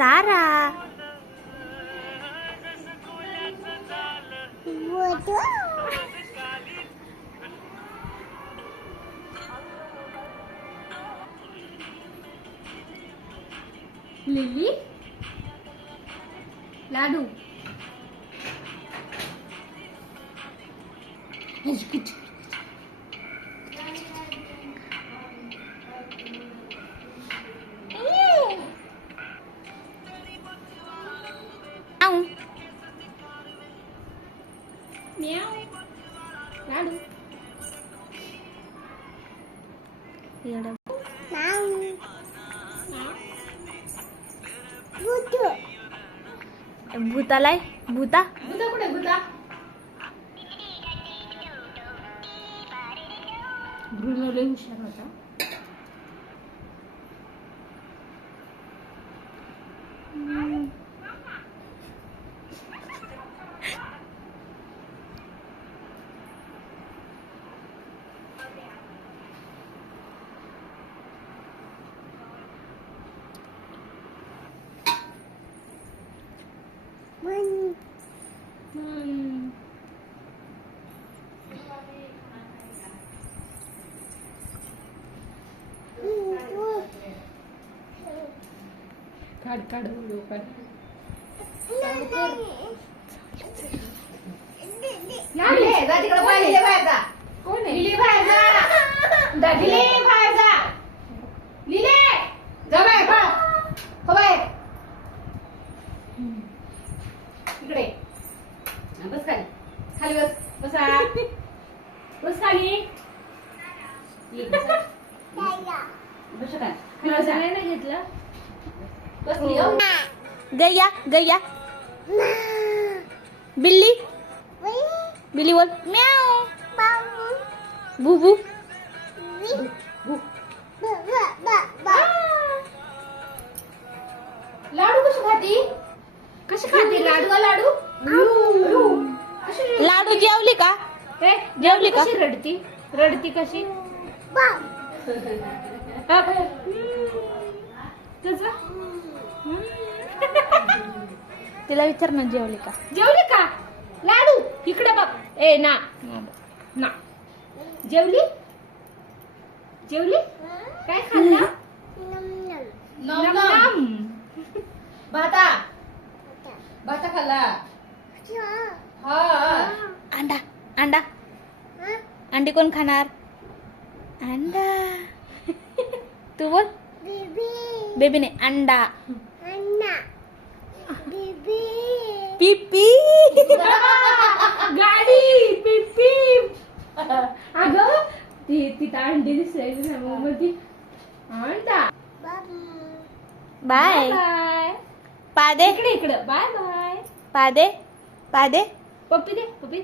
सारा lily लाडू म्याऊ लाडू भूतालाय भूता भूता कुठे भूता ब्रुनो लय हुशार होता काढ काढ काढ कोण आहे लिली बाहेर जा लिली बाहेर जा लिली जा बाहेर हो बाहेर इकडे बस खाली खाली बस बसा बस खाली बस काय नाही घेतलं गैया गैया बिल्ली बिल्ली बोल म्याऊ बुबू लाडू कशी खाती लाडू लाडू लाडू जेवली का जेवली का रडती कशी तिला विचार ना जेवली का लाडू इकडे बघ ए ना ना जेवली काय खाल्लं भाता खाल्ला अंडा अंडा अंडी कोण खाणार अंडा तू बोल बेबी ने अंडा पिपी गाडी पिपी अगं ती अंडी दिसायची मध्ये अंडा बाय पादे इकडे बाय बाय पादे पप्पी दे पप्पी